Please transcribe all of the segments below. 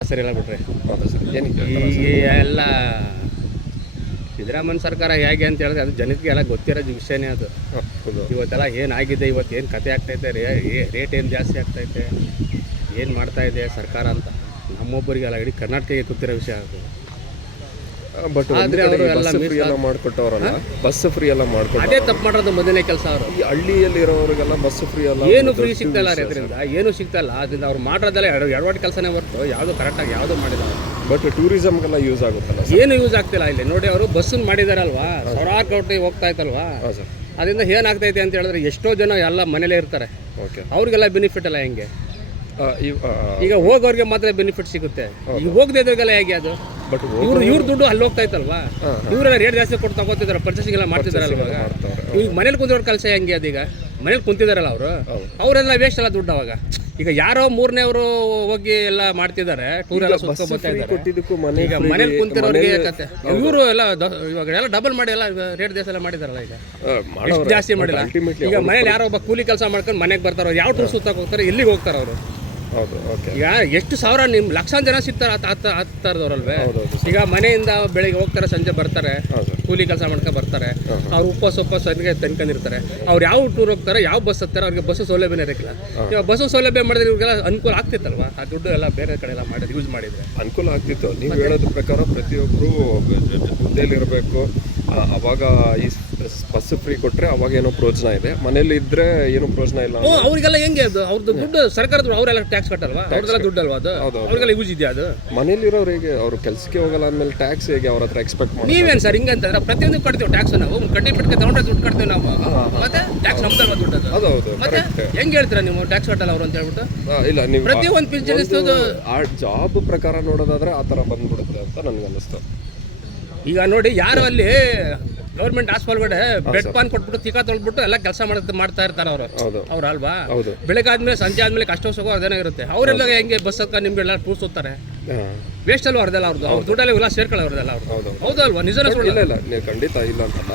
ಸರಿ ಎಲ್ಲ ಬಿಟ್ರೆ. ಏನಕ್ಕೆ ಈಗ ಎಲ್ಲ ಸಿದ್ದರಾಮಯ್ಯ ಸರ್ಕಾರ ಹೇಗೆ ಅಂತ ಹೇಳಿದ್ರೆ ಅದು ಜನಕ್ಕೆ ಎಲ್ಲ ಗೊತ್ತಿರೋ ವಿಷಯನೇ ಅದು. ಇವತ್ತೆಲ್ಲ ಏನಾಗಿದೆ ಇವತ್ತು ಏನು ಕತೆ ಆಗ್ತೈತೆ ರೇ ರೇಟ್ ಏನು ಜಾಸ್ತಿ ಆಗ್ತೈತೆ ಏನು ಮಾಡ್ತಾ ಇದೆ ಸರ್ಕಾರ ಅಂತ. ನಮ್ಮೊಬ್ಬರಿಗೆಲ್ಲ ಇಡೀ ಕರ್ನಾಟಕಕ್ಕೆ ಗೊತ್ತಿರೋ ವಿಷಯ ಅದು. ಬಟ್ ಆದ್ರೆ ಅವ್ರು ಎಲ್ಲ ಬಸ್ ಫ್ರೀ ಎಲ್ಲ ಮಾಡ್ಕೊಟ್ಟವ್ರಲ್ಲ. ಬಸ್ ಫ್ರೀ ಎಲ್ಲ ಮಾಡ್ಕೊಟ್ಟು ಅದೇ ತಪ್ಪು ಮಾಡೋದು ಮೊದಲನೇ ಕೆಲಸ ಅವರು. ಈ ಹಳ್ಳಿಯಲ್ಲಿರೋರಿಗೆಲ್ಲ ಬಸ್ ಫ್ರೀ ಎಲ್ಲ ಏನು ಫ್ರೀ ಸಿಗ್ತಲ್ಲ ಅದರಿಂದ? ಏನು ಸಿಗ್ತಲ್ಲ ಅದರಿಂದ ಅವ್ರು ಮಾಡೋದೆಲ್ಲ ಎರಡು ಎಡವಟ್ಟು ಕೆಲಸನೇ ಹೊರತು. ಯಾವುದು ಕರೆಕ್ಟಾಗಿ ಯಾವುದು ಮಾಡಿಲ್ಲ ಅವ್ರು. ಬಟ್ ಟೂರಿಸಮ್ಗೆಲ್ಲ ಯೂಸ್ ಆಗುತ್ತಲ್ಲ ಏನು ಯೂಸ್ ಆಗ್ತಿಲ್ಲ ಇಲ್ಲಿ. ನೋಡಿ ಅವರು ಬಸ್ಸನ್ನು ಮಾಡಿದಾರಲ್ವಾ? ಸಾವಿರಾರು ಕೋಟಿ ಹೋಗ್ತಾ ಇತ್ತಲ್ವಾ? ಹಾಂ ಸರ್. ಅದರಿಂದ ಏನಾಗ್ತೈತೆ ಅಂತ ಹೇಳಿದ್ರೆ ಎಷ್ಟೋ ಜನ ಎಲ್ಲ ಮನೇಲೆ ಇರ್ತಾರೆ. ಓಕೆ ಅವ್ರಿಗೆಲ್ಲ ಬೆನಿಫಿಟ್ ಅಲ್ಲ ಹೆಂಗೆ? ಈಗ ಹೋಗೋರಿಗೆ ಮಾತ್ರ ಬೆನಿಫಿಟ್ ಸಿಗುತ್ತೆ. ಈಗ ಹೋಗದೆ ಇದ್ರಿಗೆಲ್ಲ ಹೇಗೆ ಅದು? ಬಟ್ ಇವ್ರು ಇವ್ರ ದುಡ್ಡು ಅಲ್ಲಿ ಹೋಗ್ತಾ ಇತ್ತಲ್ವಾ? ಇವರೆಲ್ಲ ರೇಟ್ ಜಾಸ್ತಿ ಕೊಟ್ಟು ತಗೋತಿದ್ದಾರೆ ಪರ್ಚೇಸಿಂಗ್ ಎಲ್ಲ ಮಾಡ್ತಿದಾರಲ್ಲ ಇವಾಗ ಈಗ ಮನೇಲಿ ಕುಂತಿರೋ ಕೆಲಸ ಹೆಂಗೆ ಅದೀಗ? ಮನೇಲಿ ಕುಂತಿದಾರಲ್ಲ ಅವರು? ಅವರೆಲ್ಲ ವೇಸ್ಟ್ ಅಲ್ಲ ದುಡ್ಡು ಅವಾಗ. ಈಗ ಯಾರೋ ಮೂರನೇವರು ಹೋಗಿ ಎಲ್ಲ ಮಾಡ್ತಿದ್ದಾರೆ ಟೂರ್ ಎಲ್ಲ ಈಗ ಮನೇಲಿ ಕುಂತಿರೋರಿಗೆ ಕತೆ ಇವರು ಎಲ್ಲ ಇವಾಗ ಎಲ್ಲ ಡಬಲ್ ಮಾಡಿ ಎಲ್ಲ ರೇಟ್ ದೇಶ ಎಲ್ಲ ಮಾಡಿದಾರಲ್ಲ ಈಗ? ಜಾಸ್ತಿ ಮಾಡಿಲ್ಲ. ಈಗ ಮನೇಲಿ ಯಾರೋ ಒಬ್ಬ ಕೂಲಿ ಕೆಲಸ ಮಾಡ್ಕೊಂಡು ಮನೆಗೆ ಬರ್ತಾರೋ ಯಾವ ಟೂರ್ ಸುತ್ತಕ್ಕೆ ಹೋಗ್ತಾರೆ ಇಲ್ಲಿಗೆ ಹೋಗ್ತಾರೆ ಅವರು? ಹೌದು ಓಕೆ ಈಗ ಎಷ್ಟು ಸಾವಿರ ನಿಮ್ ಲಕ್ಷಾಂತರ ಜನ ಸಿಗ್ತಾರೆ ಹೌದೌದು ಈಗ ಮನೆಯಿಂದ ಬೆಳಿಗ್ಗೆ ಹೋಗ್ತಾರೆ ಸಂಜೆ ಬರ್ತಾರೆ ಕೂಲಿ ಕೆಲಸ ಮಾಡ್ಕೊಂಡು ಬರ್ತಾರೆ. ಅವ್ರು ಉಪ್ಪಸ್ ಉಪ್ಪಸ್ ಅದಕ್ಕೆ ತನ್ಕೊಂಡಿರ್ತಾರೆ. ಅವ್ರು ಯಾವ ಟೂರ್ ಹೋಗ್ತಾರೆ ಯಾವ ಬಸ್ ಹತ್ತಾರೆ ಅವ್ರಿಗೆ ಬಸ್ ಸೌಲಭ್ಯನೇ ಇರಕ್ಕಿಲ್ಲ. ಇವಾಗ ಬಸ್ ಸೌಲಭ್ಯ ಮಾಡಿದ್ರೆ ಇವ್ರಿಗೆಲ್ಲ ಅನುಕೂಲ ಆಗ್ತಿತ್ತಲ್ವಾ? ಆ ದುಡ್ಡು ಎಲ್ಲ ಬೇರೆ ಕಡೆ ಎಲ್ಲ ಮಾಡಿದ್ರೆ ಯೂಸ್ ಮಾಡಿದ್ರೆ. ಅನುಕೂಲ ಆಗ್ತಿತ್ತು. ನೀವು ಹೇಳೋದ್ರ ಪ್ರಕಾರ ಪ್ರತಿಯೊಬ್ಬರು ಇರಬೇಕು ಅವಾಗ ಈ ಬಸ್ ಫ್ರೀ ಕೊಟ್ಟರೆ ಅವಾಗ ಏನೋ ಪ್ರಯೋಜನ ಇದೆ. ಮನೇಲಿ ಇದ್ರೆ ಏನು ಪ್ರಯೋಜನ ಇಲ್ಲ ಅವ್ರಿಗೆಲ್ಲ ಹೆಂಗೆ ಅದು? ಅವ್ರದ್ದು ದುಡ್ಡು ಸರ್ಕಾರದ ಅವರೆಲ್ಲ ಟ್ಯಾಕ್ಸ್ ಕಟ್ಟಲ್ವಾ? ಅವ್ರಿಗೆಲ್ಲ ದುಡ್ಡು ಅಲ್ವಾ ಅದು? ಹೌದು, ಅವ್ರಿಗೆಲ್ಲ ಯೂಸ್ ಇದೆಯಾ ಅದು? ಮನೇಲಿರೋರು ಹೇಗೆ? ಅವ್ರು ಕೆಲಸಕ್ಕೆ ಹೋಗಲ್ಲ ಆದ್ಮೇಲೆ ಟ್ಯಾಕ್ಸ್ ಹೇಗೆ ಅವ್ರ ಹತ್ರ ಎಕ್ಸ್ಪೆಕ್ಟ್ ಮಾಡಿ ನೀವೇನು ಸರ್ ಹಿಂಗಂತಂದ್ರೆ ಪ್ರತಿಯೊಂದು ಕಟ್ತೀವಿ ಟ್ಯಾಕ್ಸ್ ನಾವು. ಕಟ್ಟಿ ಬಿಟ್ಕೆ ತಗೊಂಡ್ರೆ ದುಡ್ಡು ಕಟ್ತೀವಿ ನಾವು. ಮತ್ತೆ ಟ್ಯಾಕ್ಸ್ ನಮ್ದಲ್ವಾ ದುಡ್ಡು ಅದು? ಅದು ಹೌದು ಮತ್ತೆ ಹೆಂಗ್ ಹೇಳ್ತೀರಾ ನೀವು ಟ್ಯಾಕ್ಸ್ ಕಟ್ಟಲ್ಲ ಅವರು ಅಂತ ಹೇಳ್ಬಿಟ್ಟು? ಇಲ್ಲ ನೀವು ಒಂದು ಪಿಂಚಣಿ ಇಸ್ತೋದು ಆ ಜಾಬ್ ಪ್ರಕಾರ ನೋಡೋದಾದ್ರೆ ಆ ಥರ ಬಂದ್ಬಿಡುತ್ತೆ ಅಂತ ನನಗೆ ಅನ್ನಿಸ್ತು ಈಗ ನೋಡಿ ಯಾರು ಅಲ್ಲಿ ಗೌರ್ಮೆಂಟ್ ಹಾಸ್ಪಿಟಲ್ ಒಳಗಡೆ ಬೆಡ್ ಪಾನ್ ಕೊಟ್ಬಿಟ್ಟು ತೀಕಾ ತೊಳ್ಬಿಟ್ಟು ಎಲ್ಲ ಕೆಲಸ ಮಾಡ್ತಾ ಮಾಡ್ತಾ ಇರ್ತಾರೆ ಅವರು ಅವ್ರು ಅಲ್ವಾ? ಹೌದು. ಬೆಳಗ್ಗೆ ಆದ್ಮೇಲೆ ಸಂಜೆ ಆದ್ಮೇಲೆ ಕಷ್ಟ ಸುಖ ಅದೇನೋ ಇರುತ್ತೆ. ಅವರೆಲ್ಲ ಹೆಂಗೆ ಬಸ್ ಹತ್ತ ನಿಮ್ಗೆಲ್ಲ ಎಲ್ಲ ಸುತ್ತಾರೆ ಹೋಗ್ತಾರೆ ವೇಸ್ಟ್ ಅಲ್ವಾ ಅವ್ರದೆಲ್ಲ ಅವ್ರದ್ದು? ಅವ್ರ ದುಡ್ಡಲ್ಲಿ ಎಲ್ಲ ಸೇರ್ಕೊಳ್ಳೋ ಅವ್ರದೆಲ್ಲ ಅವ್ರದ್ದು ಹೌದು ಹೌದಲ್ವಾ ನಿಜ ಇಲ್ಲ ಇಲ್ಲ ನೀವು ಖಂಡಿತ ಇಲ್ಲ ಅಂತಲ್ಲ.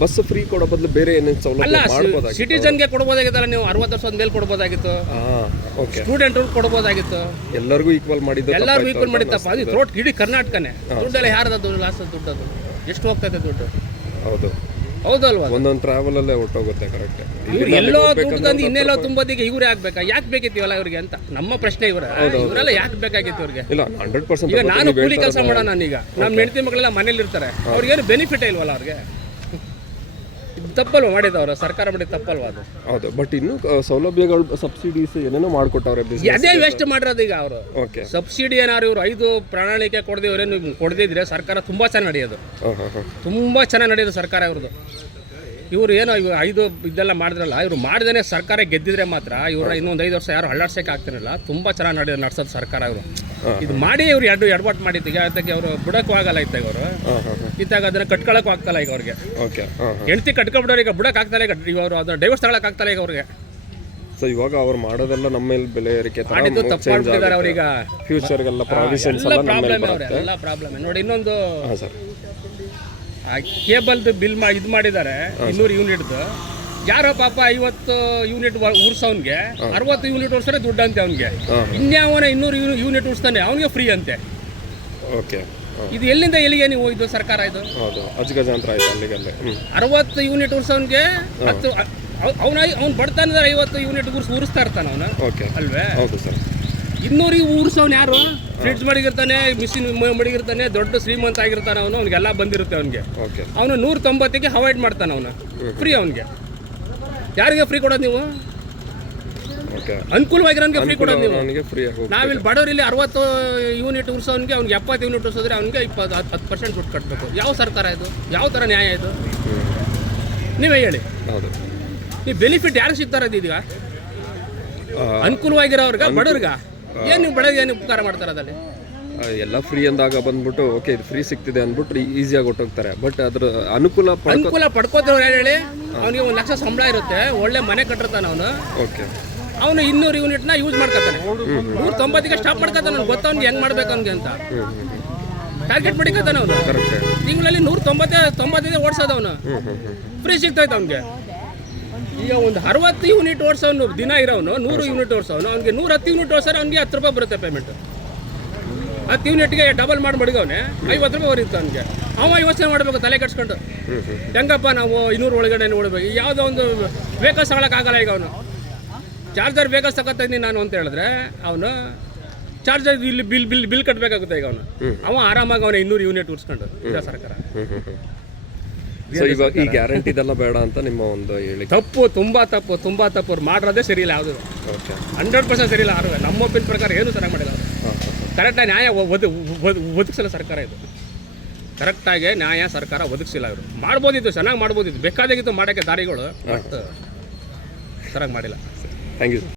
ಬಸ್ ಫ್ರೀ ಕೊಡೋ ಬದಲು ಬೇರೆ ಏನೇನು ಸೌಲಭ್ಯ ಮಾಡ್ಬೋದಾಗಿತ್ತು? ಸಿಟಿಜನ್ಗೆ ಕೊಡ್ಬೋದಾಗಿತ್ತಲ್ಲ ನೀವು? ಅರವತ್ತು ವರ್ಷದ ಮೇಲೆ ಕೊಡ್ಬೋದಾಗಿತ್ತು. ಓಕೆ. ಸ್ಟೂಡೆಂಟ್ ಕೊಡ್ಬೋದಾಗಿತ್ತು. ಎಲ್ಲರಿಗೂ ಈಕ್ವಲ್ ಮಾಡಿದ್ದು ಎಲ್ಲರಿಗೂ ಈಕ್ವಲ್ ಮಾಡಿದ್ದಪ್ಪ ಅದು ಥ್ರೋಟ್ ಇಡೀ ಕರ್ನಾಟಕನೇ. ದುಡ್ಡೆಲ್ಲ ಯಾರದ ಲಾಸ್ ದುಡ್ಡದು ಅದು ಎಷ್ಟು ಹೋಗ್ತದೆ ದುಡ್ಡು? ಹೌದು. ಹೌದಲ್ವಾ ಒಂದೊಂದು ಟ್ರಾವೆಲ್ ಅಲ್ಲೇ ಹೊಟ್ಟೋಗುತ್ತೆ ಕರೆಕ್ಟ್ ಇವ್ರು ಎಲ್ಲೋ ದುಡ್ಡು ತಂದು ಇನ್ನೆಲ್ಲೋ ತುಂಬೋದಿಗೆ ಇವ್ರೆ ಆಗ್ಬೇಕಾ? ಯಾಕೆ ಬೇಕಿತ್ತೀವಲ್ಲ ಇವ್ರಿಗೆ ಅಂತ? ನಮ್ಮ ಪ್ರಶ್ನೆ ಇವರ. ಇವರೆಲ್ಲ ಯಾಕೆ ಬೇಕಾಗಿತ್ತು ಅವ್ರಿಗೆ ಇಲ್ಲ ಹಂಡ್ರೆಡ್ ಪರ್ಸೆಂಟ್ ಈಗ ನಾನು ಕೂಲಿ ಕೆಲಸ ಮಾಡೋಣ ನಾನೀಗ ನಮ್ಮ ಹೆಂಡತಿ ಮಗಳೆಲ್ಲ ಮನೇಲಿ ಇರ್ತಾರೆ ಅವ್ರಿಗೇನು ಬೆನಿಫಿಟ್ ಇಲ್ವಲ್ಲ ಅವ್ರಿಗೆ? ತಪ್ಪಲ್ವ? ಮಾಡಿದವರು? ಸರ್ಕಾರ ಮಾಡಿದ ತಪ್ಪಲ್ವಾ ಅದು? ಹೌದು ಬಟ್ ಇನ್ನು ಸೌಲಭ್ಯಗಳು ಸಬ್ಸಿಡೀಸ್ ಏನೇನೋ ಮಾಡಿಕೊಟ್ಟವ್ರೆ ಅದೇ ವೇಸ್ಟ್ ಮಾಡಿರೋದು ಈಗ ಅವರು. ಓಕೆ ಸಬ್ಸಿಡಿ ಏನಾದ್ರು ಇವರು ಐದು ಪ್ರಣಾಳಿಕೆ ಕೊಡದೆ ಇವರೇನು ಕೊಡದಿದ್ರೆ ಸರ್ಕಾರ ತುಂಬಾ ಚೆನ್ನಾಗಿ ನಡೆಯೋದು. ತುಂಬ ಚೆನ್ನಾಗಿ ನಡೆಯೋದು ಸರ್ಕಾರ ಇವ್ರದ್ದು. ಇವ್ರು ಏನು ಐದು ಇದೆಲ್ಲ ಮಾಡಿದ್ರಲ್ಲ ಇವ್ರು ಮಾಡಿದೇ ಸರ್ಕಾರ ಗೆದ್ದಿದ್ರೆ ಮಾತ್ರ ಇವ್ರ ಇನ್ನೊಂದು ಐದು ವರ್ಷ ಯಾರು ಹಳ್ಳಾಡ್ಸಕ್ಕೆ ಆಗ್ತಿರಲ್ಲ. ತುಂಬ ಚೆನ್ನಾಗಿ ನಡೆಯೋದು ನಡೆಸೋದು ಸರ್ಕಾರ ಅವರು ಇದು ಮಾಡಿ ಇವ್ರು ಎರಡು ಎಡವಟ್ಟು ಮಾಡಿದ್ದೀಗ ಅದಕ್ಕೆ ಅವರು ಬಿಡಕ್ಕೂ ಆಗಲ್ಲ ಇತ್ತಾಗ ಅವರು ಇತ್ತಾಗ ಅದನ್ನ ಕಟ್ಕೊಳಕ್ಕೂ ಆಗ್ತಲ್ಲ ಈಗ ಅವ್ರಿಗೆ. ಹೆಂಡತಿ ಕಟ್ಕೊಬಿಡೋರು ಈಗ ಬಿಡಕ್ಕೆ ಆಗ್ತಲ್ಲ ಈಗ ಇವರು ಅದನ್ನ ಡೈವರ್ಸ್ ತಗೊಳಕ್ ಆಗ್ತಲ್ಲ ಈಗ ಅವ್ರಿಗೆ. ಸೊ ಇವಾಗ ಅವ್ರು ಮಾಡೋದೆಲ್ಲ ನಮ್ಮ ಮೇಲೆ ಬೆಲೆ ಏರಿಕೆ ಅವ್ರೀಗ. ಫ್ಯೂಚರ್ಗೆಲ್ಲ ಪ್ರಾವಿಷನ್ಸ್ ಎಲ್ಲ ಪ್ರಾಬ್ಲಮ್ ನೋಡಿ ಇನ್ನೊಂದು ಸರ್ ಕೇಬಲ್ದು ಬಿಲ್ ಮಾ ಇದು ಮಾಡಿದ್ದಾರೆ ಇನ್ನೂರು ಯೂನಿಟ್ದು. ಯಾರೋ ಪಾಪ ಐವತ್ತು ಯೂನಿಟ್ ಉರ್ಸೋನ್ಗೆ ಅರವತ್ತು ಯೂನಿಟ್ ಉರ್ಸೋರೆ ದುಡ್ಡು ಅಂತೆ ಅವ್ನಿಗೆ ಇನ್ಯಾವನ ಇನ್ನೂರು ಯೂನಿಟ್ ಉರ್ಸ್ತಾನೆ ಅವನಿಗೆ ಫ್ರೀ ಅಂತೆ. ಓಕೆ. ಇದು ಎಲ್ಲಿಂದ ಎಲ್ಲಿಗೆ ನೀವು ಇದು ಸರ್ಕಾರ ಇದು? ಹೌದು ಅಜ್ಗಜಾಂತರ ಆಯ್ತು ಅಲ್ಲಿಗಲ್ಲೇ. ಅರವತ್ತು ಯೂನಿಟ್ ಉರ್ಸೋನ್ಗೆ ಹತ್ತು ಅವನ ಅವ್ನು ಬಡ್ತಾನೆ ಐವತ್ತು ಯೂನಿಟ್ ಉರ್ಸ್ ಉರಿಸ್ತಾ ಇರ್ತಾನೆ ಅವನು? ಓಕೆ. ಅಲ್ವೇ? ಹೌದು ಸರ್. ಇನ್ನೂರು ಉರ್ಸೋನ್ ಯಾರು? ಫ್ರಿಡ್ಜ್ ಮಡಿಗಿರ್ತಾನೆ ಮಿಷಿನ್ ಮಡಿಗಿರ್ತಾನೆ ದೊಡ್ಡ ಶ್ರೀಮಂತ ಆಗಿರ್ತಾನೆ ಅವನು ಅವ್ನಿಗೆಲ್ಲ ಬಂದಿರುತ್ತೆ ಅವನಿಗೆ. ಓಕೆ ಅವನು ನೂರ ತೊಂಬತ್ತಿಗೆ ಅವಾಯ್ಡ್ ಮಾಡ್ತಾನೆ ಅವನು. ಫ್ರೀ ಅವನಿಗೆ. ಯಾರಿಗೆ ಫ್ರೀ ಕೊಡೋದು ನೀವು? ಓಕೆ ಅನುಕೂಲವಾಗಿರೋನ್ಗೆ ಫ್ರೀ ಕೊಡೋದು ನೀವು. ನಾವಿಲ್ಲಿ ಬಡವರಿಲ್ಲಿ ಅರವತ್ತು ಯೂನಿಟ್ ಉರ್ಸೋನ್ಗೆ ಅವ್ನಿಗೆ ಎಪ್ಪತ್ತು ಯೂನಿಟ್ ಉರ್ಸೋದ್ರೆ ಅವ್ನಿಗೆ ಇಪ್ಪತ್ತು ಹತ್ತು ಹತ್ತು ಪರ್ಸೆಂಟ್ ದುಡ್ಡು ಕಟ್ಟಬೇಕು ಯಾವ ಸರ್ಕಾರ ಇದು? ಯಾವ ಥರ ನ್ಯಾಯ ಇದು? ನೀವೇ ಹೇಳಿ. ಹೌದು. ನೀವು ಬೆನಿಫಿಟ್ ಯಾರು ಸಿಗ್ತಾರ ಇದೀಗ? ಆ, ಅನುಕೂಲವಾಗಿರೋರ್ಗ ಬಡವ್ರಿಗ? ಏನು ನೀವು ಏನು ಉಪಕಾರ ಮಾಡ್ತಾರೆ ಅದರಲ್ಲಿ? ಎಲ್ಲ ಫ್ರೀ ಅಂದಾಗ ಬಂದ್ಬಿಟ್ಟು ಓಕೆ ಇದು ಫ್ರೀ ಸಿಗ್ತಿದೆ ಅಂದ್ಬಿಟ್ಟು ಈಸಿಯಾಗಿ ಹೊಟ್ಟೋಗ್ತಾರೆ ಬಟ್ ಅದ್ರ ಅನುಕೂಲ ಪಡ್ಕೊ ಅನುಕೂಲ ಪಡ್ಕೋತವ್ರು ಹೇಳಿ? ಅವನಿಗೆ ಒಂದು ಲಕ್ಷ ಸಂಬಳ ಇರುತ್ತೆ ಒಳ್ಳೆ ಮನೆ ಕಟ್ಟಿರ್ತಾನೆ ಅವನು. ಓಕೆ ಅವನು ಇನ್ನೂರು ಯೂನಿಟ್ನ ಯೂಸ್ ಮಾಡ್ಕೊತಾನೆ ನೂರ ತೊಂಬತ್ತಿಗೆ ಸ್ಟಾಪ್ ಮಾಡ್ಕೊತಾನೆ ಅವ್ನು. ಗೊತ್ತವ್ನಿಗೆ ಹೆಂಗ್ ಮಾಡ್ಬೇಕು ಅವ್ನಿಗೆ ಅಂತ. ಟಾರ್ಗೆಟ್ ಮಾಡಿಕೊತಾನೆ ಅವನು. ಕರೆಕ್ಟ್ ತಿಂಗಳಲ್ಲಿ ನೂರ ತೊಂಬತ್ತೇ ತೊಂಬತ್ತೈದು ಓಡಿಸೋದು ಅವನು. ಫ್ರೀ ಸಿಗ್ತೈತೆ ಅವ್ನಿಗೆ. ಈಗ ಒಂದು ಅರವತ್ತು ಯೂನಿಟ್ ಓಡಿಸೋನು ದಿನ ಇರೋನು ನೂರು ಯೂನಿಟ್ ಓಡಿಸೋನು ಅವ್ನಿಗೆ ನೂರ ಹತ್ತು ಯೂನಿಟ್ ಓಡಿಸೋರು ಅವ್ನಿಗೆ ಹತ್ತು ರೂಪಾಯಿ ಬರುತ್ತೆ ಪೇಮೆಂಟ್ ಹತ್ತು ಯೂನಿಟ್ಗೆ ಡಬಲ್ ಮಾಡಿ ಮಡಗವನೆ ಐವತ್ತು ರೂಪಾಯಿ ಬರುತ್ತೆ ಅವನಿಗೆ. ಅವ ಯೋಚನೆ ಮಾಡಬೇಕು ತಲೆ ಕೆಡ್ಸ್ಕೊಂಡು. ಹ್ಞೂ ಹೆಂಗಪ್ಪ ನಾವು ಇನ್ನೂರು ಒಳಗಡೆ ನೋಡ್ಬೇಕು. ಯಾವುದೋ ಒಂದು ವೇಕಲ್ಸ್ ತಗೊಳಕ್ಕಾಗಲ್ಲ ಈಗ ಅವನು. ಚಾರ್ಜರ್ ವೇಕಲ್ಸ್ ತಗೋತೀನಿ ನಾನು ಅಂತ ಹೇಳಿದ್ರೆ ಅವನು ಚಾರ್ಜರ್ ಇಲ್ಲಿ ಬಿಲ್ ಬಿಲ್ ಬಿಲ್ ಕಟ್ಟಬೇಕಾಗುತ್ತೆ ಈಗ ಅವನು. ಅವ ಆರಾಮಾಗಿ ಅವನ ಇನ್ನೂರು ಯೂನಿಟ್ ಉರ್ಸ್ಕೊಂಡು ಇದ ಸರ್ಕಾರ. ಸೊ ಇವಾಗ ಈ ಗ್ಯಾರಂಟಿ ಇದೆಲ್ಲ ಬೇಡ ಅಂತ ನಿಮ್ಮ ಒಂದು ಹೇಳಿ. ತಪ್ಪು ತುಂಬಾ ತಪ್ಪು ತುಂಬಾ ತಪ್ಪು. ಅವ್ರು ಮಾಡಿರೋದೇ ಸರಿ ಇಲ್ಲ ಯಾವುದು. ಓಕೆ ಹಂಡ್ರೆಡ್ ಪರ್ಸೆಂಟ್ ಸರಿ ಇಲ್ಲ ಯಾರು ನಮ್ಮ ಒಪ್ಪಿನ ಪ್ರಕಾರ ಏನು ಚೆನ್ನಾಗಿ ಮಾಡಿಲ್ಲ ಕರೆಕ್ಟಾಗಿ ನ್ಯಾಯ ಒದ ಒದಗಿಸಲ್ಲ ಸರ್ಕಾರ ಇದು. ಕರೆಕ್ಟಾಗಿ ನ್ಯಾಯ ಸರ್ಕಾರ ಒದಗಿಸಿಲ್ಲ ಇವರು. ಮಾಡ್ಬೋದಿತ್ತು ಚೆನ್ನಾಗಿ ಮಾಡ್ಬೋದಿತ್ತು. ಬೇಕಾದಾಗಿತ್ತು ಮಾಡೋಕ್ಕೆ ದಾರಿಗಳು ಬಟ್ ಚೆನ್ನಾಗಿ ಮಾಡಿಲ್ಲ. Thank you